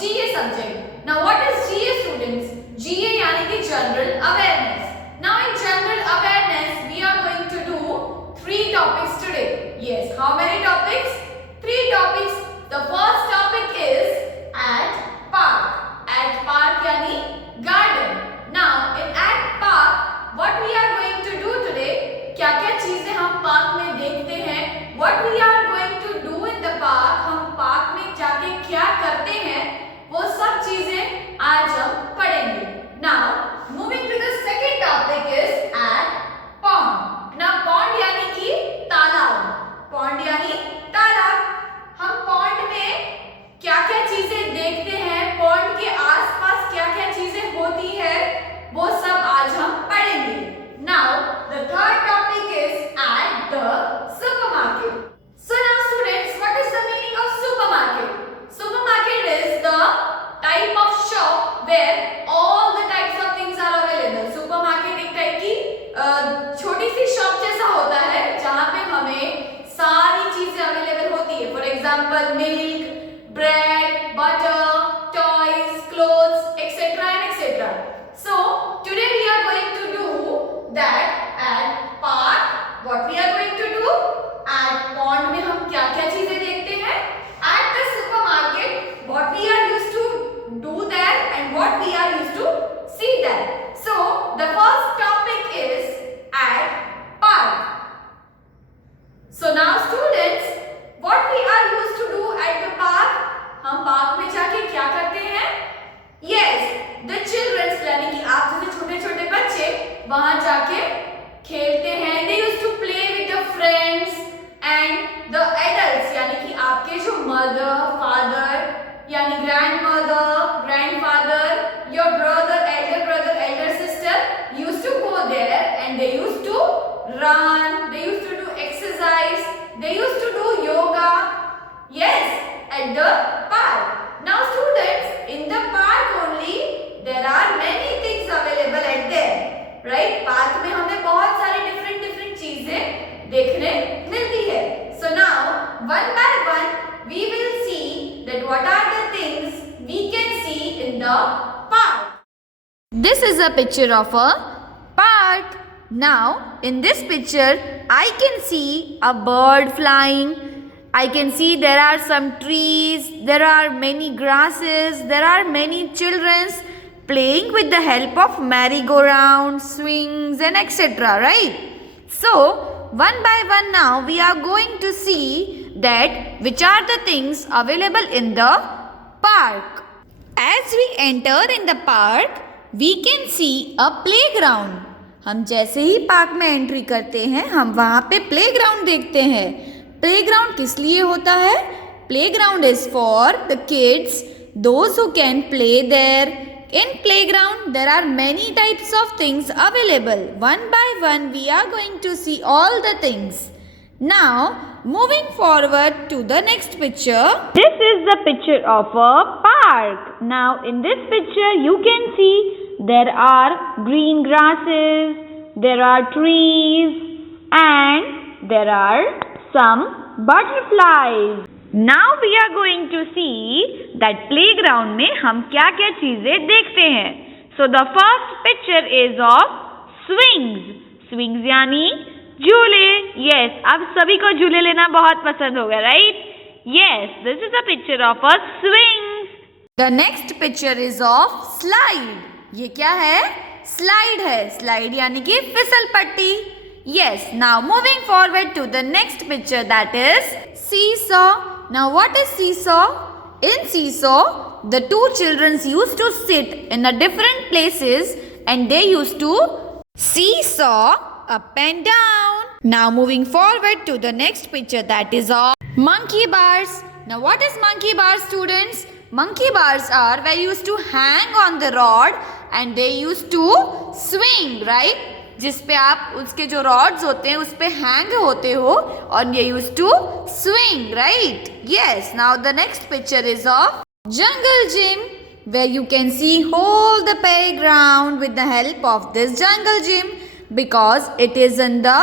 GA subject. Now what is GA students? GA यानी कि general awareness. Now in general awareness we are going to do 3 topics today. Yes, how many topics? 3 topics. The first topic is at park. At park यानी garden. Now in at park what we are going to do today? क्या-क्या चीजें हम park में देखते हैं? What we are going to do in the park? हम park में जाके क्या करते हैं? वो सब चीजें आज हम पढ़ेंगे. Now moving to the second topic is at pond. Now pond यानी कि तालाब. Pond यानी तालाब. हम pond में क्या-क्या चीजें देखते हैं? pond के आसपास क्या-क्या चीजें होती है? वो सब आज हम पढ़ेंगे. Now the third topic is at the supermarket. So now students, what is the meaning of supermarket? Supermarket is the type of shop where all the types of things are available. Supermarket एक type की छोटी सी shop जैसा होता है जहाँ पे हमें सारी चीजें अवेलेबल होती है. For example, milk, bread, butter, toys, clothes, etc. and etc. So today we are going to do that at park. What we are going to do? At pond में हम क्या-क्या चीजें देखते हैं? At the supermarket, what we are used to do there and what we are used to see there. So the first topic is at park. So now students, what we are used to do at the park? हम park में जाके क्या करते हैं? Yes, the children यानी कि आप जैसे छोटे-छोटे बच्चे वहां जाके खेलते हैं. They used to play with the friends and the adults यानी कि आपके जो mother, father यानी grandmother, grandfather, your brother, elder sister used to go there and they used to run, they used to do exercise, they used to do yoga. Yes, at the park. Now students, in the park only there are many things available at there, right? Park में हमें बहुत सारी different चीजें देखने मिलती है. So now one by one we will see that what are the things we can see in the park. This is a picture of a park. Now in this picture I can see a bird flying. I can see there are some trees, there are many grasses, there are many children playing with the help of merry-go-round, swings and etc. Right? So, one by one now we are going to see that which are the things available in the park. As we enter in the park, we can see a playground. हम जैसे ही park में entry करते हैं हम वहाँ पे playground देखते हैं. प्लेग्राउंड किस लिए होता है? Playground is for the kids, those who can play there. In playground there are many types of things available. One by one we are going to see all the things. Now moving forward to the next picture. This is the picture of a park. Now in this picture you can see there are green grasses, there are trees and there are some butterflies. Now we are going to see that playground में हम क्या-क्या चीजें देखते हैं. So the first picture is of swings. Swings यानी झूले. Yes, अब सभी को झूले लेना बहुत पसंद होगा, right? Yes, this is a picture of a swings. The next picture is of slide. ये क्या है? स्लाइड है. स्लाइड यानी कि फिसल पट्टी. Yes, now moving forward to the next picture, that is seesaw. Now what is seesaw? In seesaw, the two children used to sit in a different places and they used to seesaw up and down. Now moving forward to the next picture, that is of monkey bars. Now what is monkey bars students? Monkey bars are where you used to hang on the rod and they used to swing, right? जिस पे आप उसके जो rods होते हैं उस पे hang होते हो और ये use to swing, right? Yes. Now the next picture is of jungle gym where you can see whole the playground with the help of this jungle gym because it is in the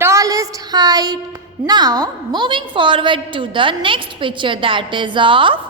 tallest height. Now moving forward to the next picture, that is of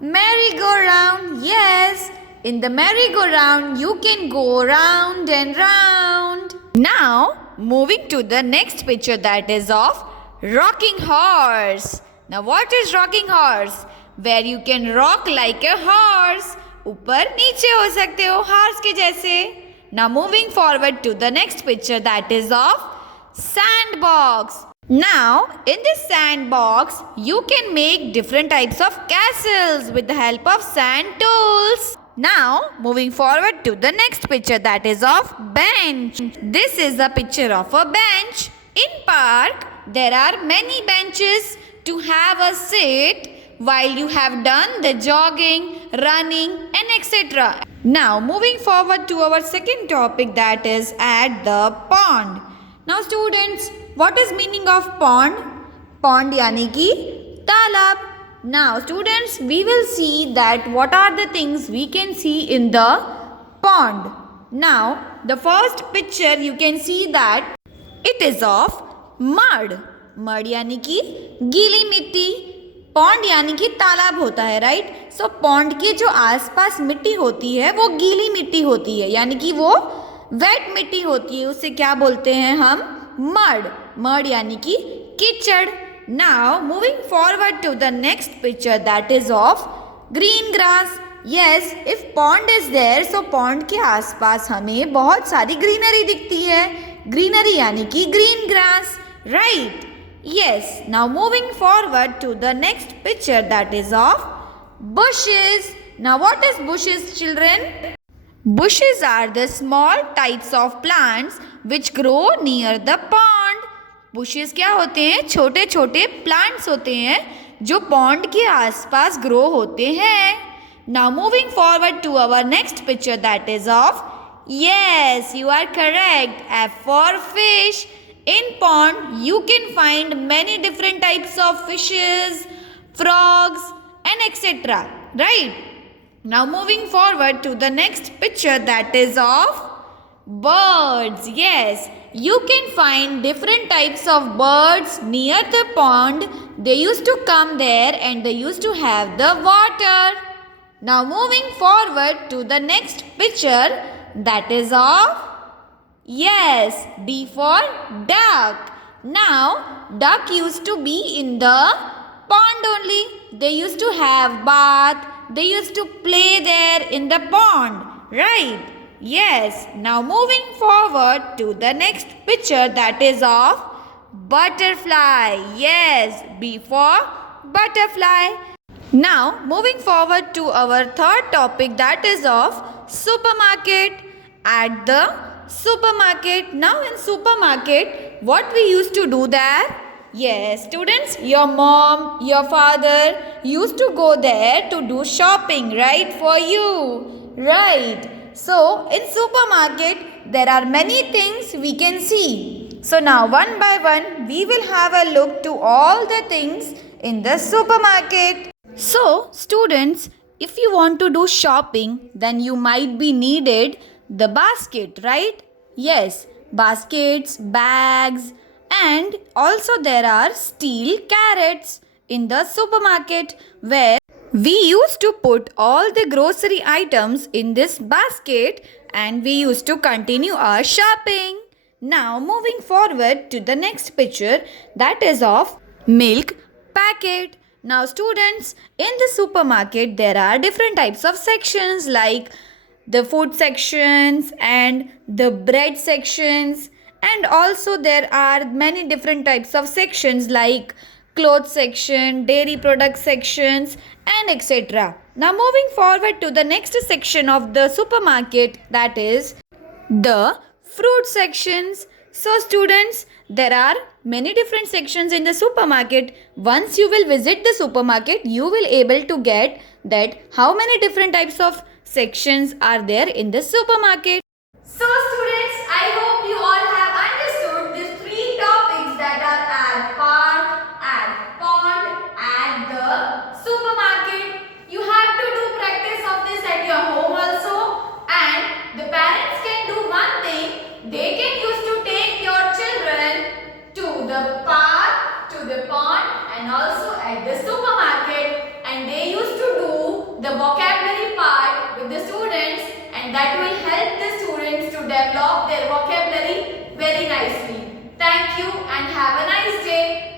Merry-go-round. Yes, in the merry-go-round you can go round and round. Now, moving to the next picture, that is of rocking horse. Now, what is rocking horse? Where you can rock like a horse. ऊपर नीचे हो सकते हो horse के जैसे. Now, moving forward to the next picture, that is of sandbox. Now, in this sandbox, you can make different types of castles with the help of sand tools. Now, moving forward to the next picture, that is of bench. This is a picture of a bench. In park, there are many benches to have a sit while you have done the jogging, running and etc. Now, moving forward to our second topic, that is at the pond. Now students, what is meaning of pond? Pond यानी कि तालाब. Now students, we will see that what are the things we can see in the pond. Now the first picture you can see that it is of mud. Mud यानी कि गीली मिट्टी. Pond यानी कि तालाब होता है, राइट. सो pond के जो आसपास मिट्टी होती है वो गीली मिट्टी होती है, यानी कि वो वेट मिट्टी होती है. उसे क्या बोलते हैं हम? मड. मड यानी कि कीचड़. Now moving forward to the next picture, that is of green grass. Yes, if pond is there, so pond के आसपास हमें बहुत सारी ग्रीनरी दिखती है. ग्रीनरी यानी कि green grass, right. Yes, now moving forward to the next picture, that is of bushes. Now what is bushes, children? Bushes are the small types of plants which grow near the pond. Bushes क्या होते हैं? छोटे छोटे plants होते हैं जो pond के आसपास grow होते हैं. Now moving forward to our next picture, that is of, yes, you are correct, F for fish. In pond, you can find many different types of fishes, frogs and etc. Right? Now moving forward to the next picture, that is of birds. Yes, you can find different types of birds near the pond. They used to come there and they used to have the water. Now moving forward to the next picture, that is of, yes, D for duck. Now, duck used to be in the pond only. They used to have bath. They used to play there in the pond, right? Yes. Now, moving forward to the next picture, that is of butterfly. Yes, B for butterfly. Now, moving forward to our third topic, that is of supermarket. At the supermarket. Now in supermarket, what we used to do there? Yes, students, your mom, your father used to go there to do shopping, right, for you, right? So in supermarket, there are many things we can see. So now one by one, we will have a look to all the things in the supermarket. So students, if you want to do shopping, then you might be needed the basket, right? Yes, baskets, bags, and also there are steel carrots in the supermarket where we used to put all the grocery items in this basket and we used to continue our shopping. Now moving forward to the next picture, that is of milk packet. Now students, in the supermarket there are different types of sections like the food sections and the bread sections, and also there are many different types of sections like clothes section, dairy product sections and etc. Now moving forward to the next section of the supermarket, that is the fruit sections. So students, there are many different sections in the supermarket. Once you will visit the supermarket, you will able to get that how many different types of sections are there in the supermarket. So students, I hope you all have understood these three topics that are at park, at pond, at the supermarket. You have to do practice of this at your home also, and the parents can do one thing. They can use to take your children to the park, to the pond and also at the supermarket, and they used to do that will help the students to develop their vocabulary very nicely. Thank you and have a nice day.